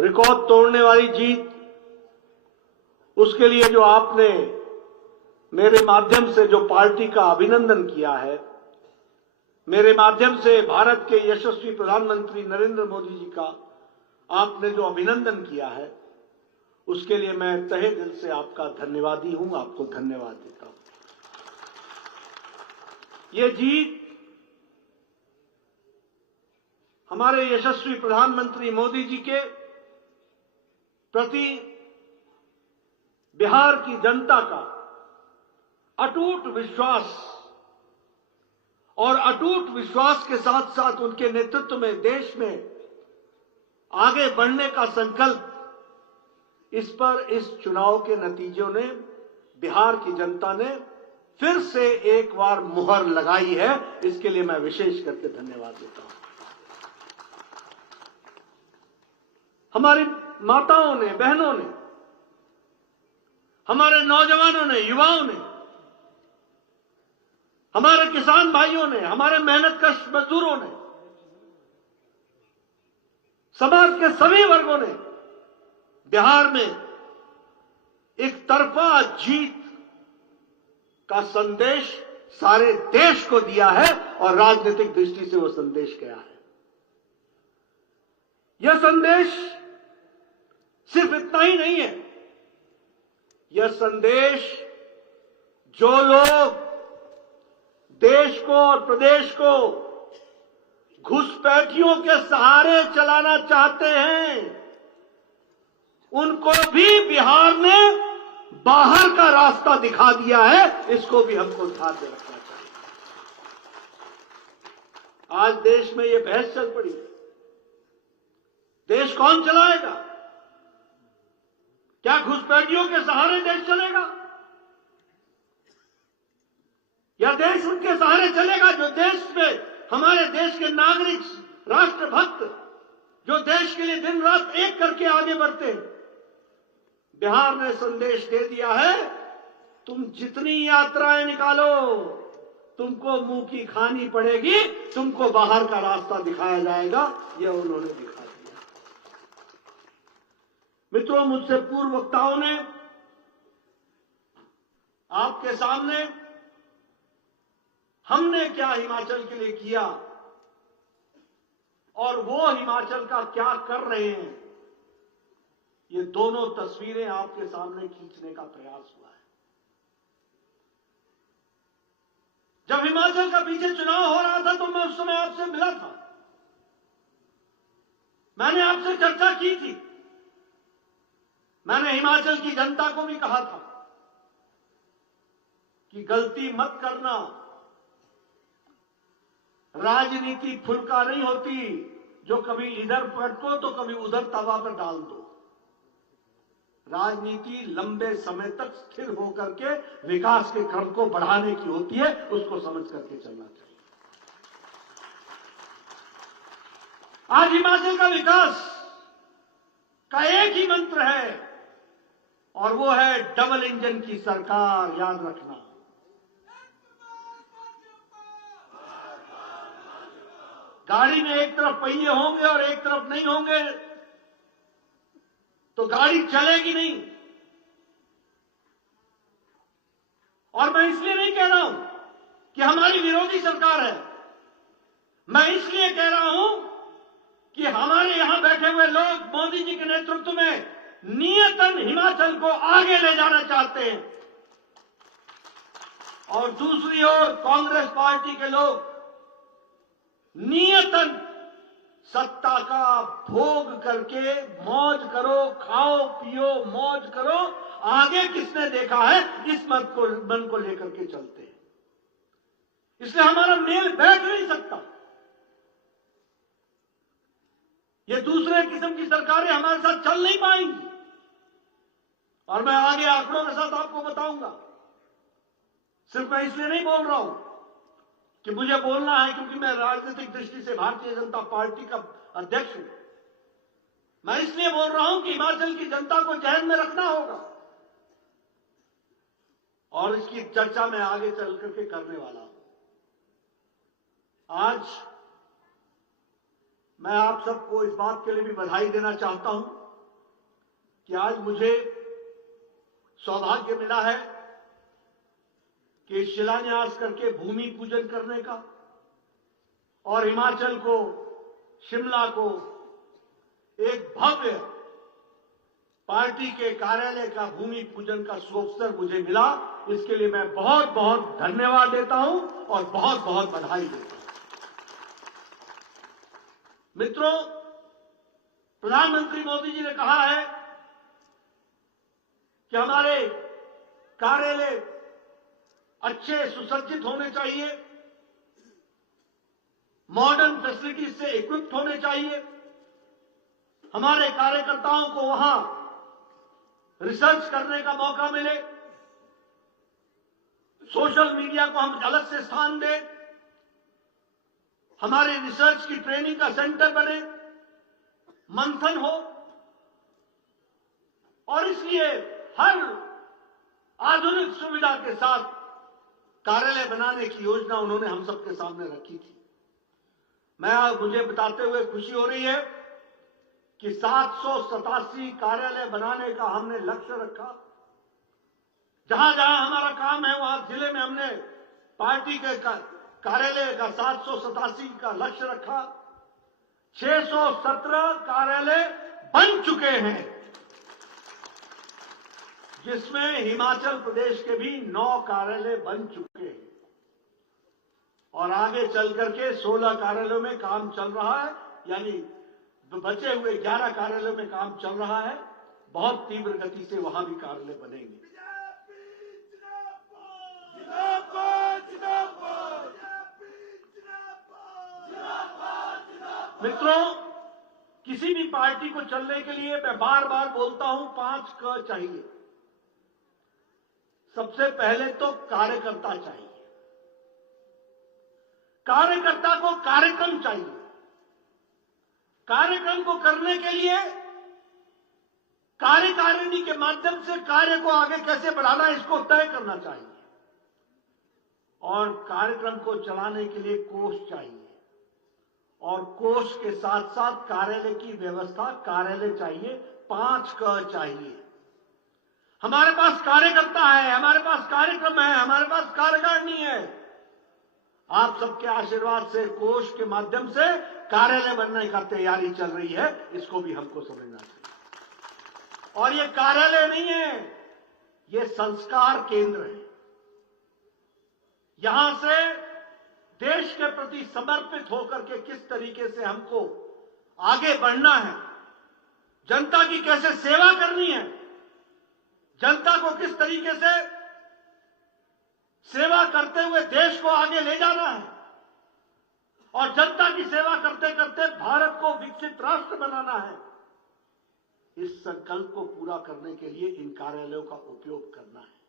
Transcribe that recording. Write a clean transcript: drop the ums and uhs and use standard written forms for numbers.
Record तोड़ने वाली जीत, उसके लिए जो आपने मेरे माध्यम से जो पार्टी का अभिनंदन किया है, मेरे माध्यम से भारत के यशस्वी प्रधानमंत्री नरेंद्र मोदी जी का आपने जो अभिनंदन किया है, उसके लिए मैं तहे दिल से आपका धन्यवादी हूं, आपको धन्यवाद देता हूं। ये जीत हमारे यशस्वी प्रधानमंत्री मोदी जी के प्रति बिहार की जनता का अटूट विश्वास और अटूट विश्वास के साथ साथ उनके नेतृत्व में देश में आगे बढ़ने का संकल्प, इस पर इस चुनाव के नतीजों ने, बिहार की जनता ने फिर से एक बार मुहर लगाई है। इसके लिए मैं विशेष करके धन्यवाद देता हूं। हमारी माताओं ने, बहनों ने, हमारे नौजवानों ने, युवाओं ने, हमारे किसान भाइयों ने, हमारे मेहनतकश मजदूरों ने, समाज के सभी वर्गों ने बिहार में एक तरफा जीत का संदेश सारे देश को दिया है और राजनीतिक दृष्टि से वो संदेश गया है। यह संदेश सिर्फ इतना ही नहीं है, यह संदेश जो लोग देश को और प्रदेश को घुसपैठियों के सहारे चलाना चाहते हैं, उनको भी बिहार ने बाहर का रास्ता दिखा दिया है। इसको भी हमको ध्यान में रखना चाहिए। आज देश में यह बहस चल पड़ी, देश कौन चलाएगा? क्या घुसपैठियों के सहारे देश चलेगा, या देश उनके सहारे चलेगा जो देश में हमारे देश के नागरिक, राष्ट्रभक्त, जो देश के लिए दिन रात एक करके आगे बढ़ते हैं? बिहार ने संदेश दे दिया है, तुम जितनी यात्राएं निकालो, तुमको मुंह की खानी पड़ेगी, तुमको बाहर का रास्ता दिखाया जाएगा। यह उन्होंने दिखा दिया। मित्रों, मुझसे पूर्व वक्ताओं ने आपके सामने हमने क्या हिमाचल के लिए किया और वो हिमाचल का क्या कर रहे हैं, ये दोनों तस्वीरें आपके सामने खींचने का प्रयास हुआ है। जब हिमाचल का पीछे चुनाव हो रहा था तो मैं उस समय आपसे मिला था, मैंने आपसे चर्चा की थी। मैंने हिमाचल की जनता को भी कहा था कि गलती मत करना, राजनीति फुलका नहीं होती जो कभी इधर पटको तो कभी उधर तवा पर डाल दो। राजनीति लंबे समय तक स्थिर होकर के विकास के क्रम को बढ़ाने की होती है, उसको समझ करके चलना चाहिए। आज हिमाचल का विकास का एक ही मंत्र है और वो है डबल इंजन की सरकार। याद रखना, गाड़ी में एक तरफ पहिए होंगे और एक तरफ नहीं होंगे तो गाड़ी चलेगी नहीं। और मैं इसलिए नहीं कह रहा हूं कि हमारी विरोधी सरकार है, मैं इसलिए कह रहा हूं कि हमारे यहां बैठे हुए लोग मोदी जी के नेतृत्व में नियतन हिमाचल को आगे ले जाना चाहते हैं और दूसरी ओर कांग्रेस पार्टी के लोग नियतन सत्ता का भोग करके मौज करो, खाओ पियो, मौज करो, आगे किसने देखा है, इस मन को लेकर के चलते हैं। इसलिए हमारा मेल बैठ नहीं सकता। ये दूसरे किस्म की सरकारें हमारे साथ चल नहीं पाएंगी और मैं आगे आंकड़ों के साथ आपको बताऊंगा। सिर्फ मैं इसलिए नहीं बोल रहा हूं कि मुझे बोलना है क्योंकि मैं राजनीतिक दृष्टि से भारतीय जनता पार्टी का अध्यक्ष हूं। मैं इसलिए बोल रहा हूं कि हिमाचल की जनता को जहन में रखना होगा और इसकी चर्चा मैं आगे चल करके करने वाला हूं। आज मैं आप सबको इस बात के लिए भी बधाई देना चाहता हूं कि आज मुझे सौभाग्य मिला है कि शिलान्यास करके भूमि पूजन करने का और हिमाचल को, शिमला को एक भव्य पार्टी के कार्यालय का भूमि पूजन का सुअवसर मुझे मिला। इसके लिए मैं बहुत बहुत धन्यवाद देता हूं और बहुत बहुत बधाई देता हूं। मित्रों, प्रधानमंत्री मोदी जी ने कहा है कि हमारे कार्यालय अच्छे सुसज्जित होने चाहिए, मॉडर्न फैसिलिटीज से इक्विप्ड होने चाहिए, हमारे कार्यकर्ताओं को वहां रिसर्च करने का मौका मिले, सोशल मीडिया को हम अलग से स्थान दें, हमारे रिसर्च की ट्रेनिंग का सेंटर बने, मंथन हो, और इसलिए हर आधुनिक सुविधा के साथ कार्यालय बनाने की योजना उन्होंने हम सबके सामने रखी थी। मुझे बताते हुए खुशी हो रही है कि 787 कार्यालय बनाने का हमने लक्ष्य रखा। जहां जहां हमारा काम है वहां जिले में हमने पार्टी के कार्यालय का 787 का लक्ष्य रखा। 617 कार्यालय बन चुके हैं, जिसमें हिमाचल प्रदेश के भी 9 कार्यालय बन चुके हैं और आगे चल करके 16 कार्यालयों में काम चल रहा है, यानी बचे हुए 11 कार्यालयों में काम चल रहा है। बहुत तीव्र गति से वहां भी कार्यालय बनेंगे। मित्रों, किसी भी पार्टी को चलने के लिए मैं बार बार बोलता हूं 5 क चाहिए। सबसे पहले तो कार्यकर्ता चाहिए, कार्यकर्ता को कार्यक्रम चाहिए, कार्यक्रम को करने के लिए कार्यकारिणी के माध्यम से कार्य को आगे कैसे बढ़ाना है इसको तय करना चाहिए, और कार्यक्रम को चलाने के लिए कोष चाहिए, और कोष के साथ साथ कार्यालय की व्यवस्था, कार्यालय चाहिए। 5 क चाहिए। हमारे पास कार्यकर्ता है, हमारे पास कार्यक्रम है, हमारे पास कार्यकारिणी है। आप सबके आशीर्वाद से कोष के माध्यम से कार्यालय बनने का तैयारी चल रही है, इसको भी हमको समझना चाहिए। और ये कार्यालय नहीं है, ये संस्कार केंद्र है। यहां से देश के प्रति समर्पित होकर के किस तरीके से हमको आगे बढ़ना है, जनता की कैसे सेवा करनी है, जनता को किस तरीके से सेवा करते हुए देश को आगे ले जाना है, और जनता की सेवा करते करते भारत को विकसित राष्ट्र बनाना है, इस संकल्प को पूरा करने के लिए इन कार्यालयों का उपयोग करना है।